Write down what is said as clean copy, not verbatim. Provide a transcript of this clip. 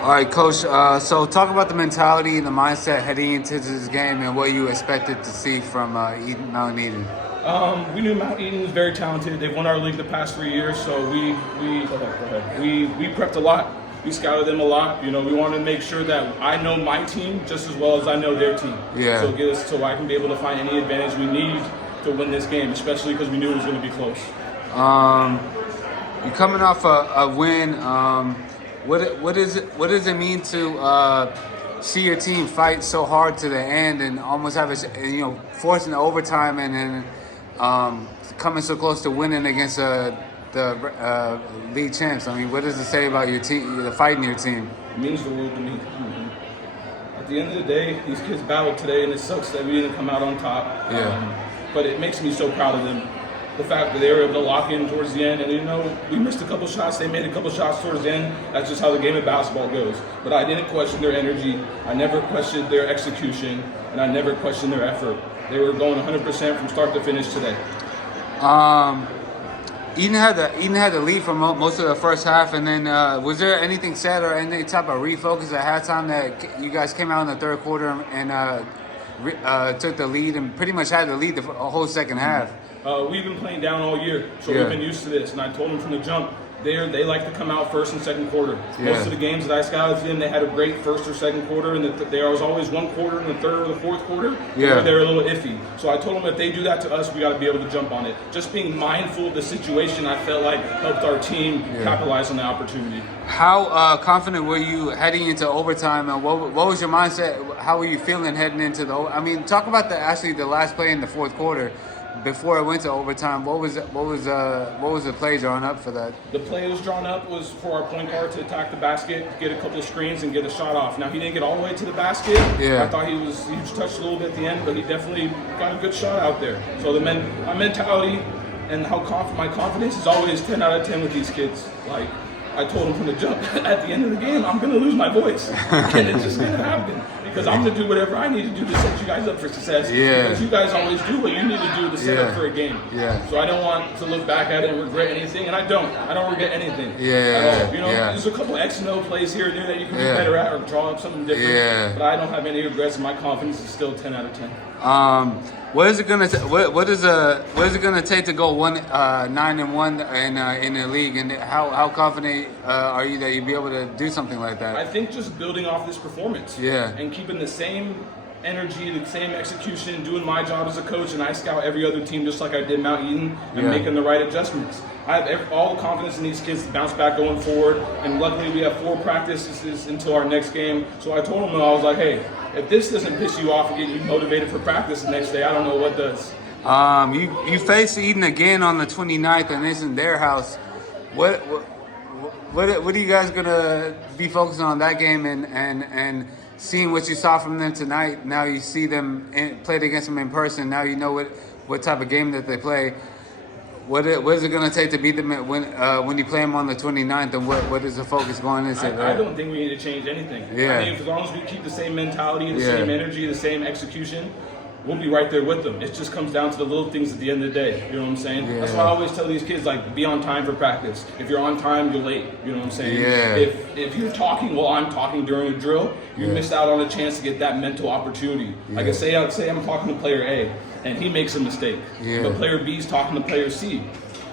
All right, Coach. So talk about the mentality and the mindset heading into this game and what you expected to see from Mount Eden. We knew Mount Eden was very talented. They've won our league the past 3 years, so we prepped a lot. We scouted them a lot. You know, we wanted to make sure that I know my team just as well as I know their team. Yeah. So I can be able to find any advantage we need to win this game, especially because we knew it was going to be close. You're coming off a win. What does it mean to see your team fight so hard to the end and almost have forcing overtime and then coming so close to winning against the league champs? I mean, what does it say about your team, the fight in your team? It means the world to me. At the end of the day, these kids battled today, and it sucks that we didn't come out on top. But it makes me so proud of them. The fact that they were able to lock in towards the end, and we missed a couple shots, they made a couple shots towards the end. That's just how the game of basketball goes. But I didn't question their energy, I never questioned their execution, and I never questioned their effort. They were going 100% from start to finish today. Eden had the lead for most of the first half, and then was there anything said or any type of refocus at halftime that you guys came out in the third quarter and took the lead and pretty much had the lead the whole second half? We've been playing down all year, so we've been used to this. And I told them from the jump, they like to come out first and second quarter. Most of the games that I scouted them, they had a great first or second quarter, and there was always one quarter in the third or the fourth quarter where they were a little iffy. So I told them if they do that to us, we got to be able to jump on it. Just being mindful of the situation, I felt like helped our team capitalize on the opportunity. How confident were you heading into overtime, and what was your mindset? How were you feeling heading into talk about the last play in the fourth quarter. Before it went to overtime, what was the play drawn up for that? The play was drawn up was for our point guard to attack the basket, get a couple of screens, and get a shot off. Now he didn't get all the way to the basket. I thought he just touched a little bit at the end, but he definitely got a good shot out there. So my mentality and my confidence is always 10 out of 10 with these kids. Like I told them from the jump, at the end of the game, I'm going to lose my voice, and it's just going to happen. Because I'm going to do whatever I need to do to set you guys up for success. Because you guys always do what you need to do to set up for a game. So I don't want to look back at it and regret anything, and I don't regret anything at all. There's a couple X and O plays here and there that you can be better at or draw up something different. But I don't have any regrets, and my confidence is still 10 out of 10. What is it gonna take to go 9-1 in the league, and how confident are you that you'll be able to do something like that? I think just building off this performance, and keeping the same energy, the same execution, doing my job as a coach, and I scout every other team just like I did Mount Eden, and making the right adjustments. I have all the confidence in these kids to bounce back going forward, and luckily we have 4 practices until our next game. So I told them, I was like, hey, if this doesn't piss you off and get you motivated for practice the next day, I don't know what does. You face Eden again on the 29th, and it's in their house. What are you guys gonna be focusing on that game and seeing what you saw from them tonight? Now you see them played against them in person. Now you know what type of game that they play. What is it going to take to beat them when you play them on the 29th, and what is the focus going into? I don't think we need to change anything. I think as long as we keep the same mentality, the same energy, the same execution, we'll be right there with them. It just comes down to the little things at the end of the day. You know what I'm saying? That's why I always tell these kids, like, be on time for practice. If you're on time, you're late. You know what I'm saying? If you're talking while I'm talking during a drill, you missed out on a chance to get that mental opportunity. Like I say I'm talking to player A, and he makes a mistake. But player B is talking to player C.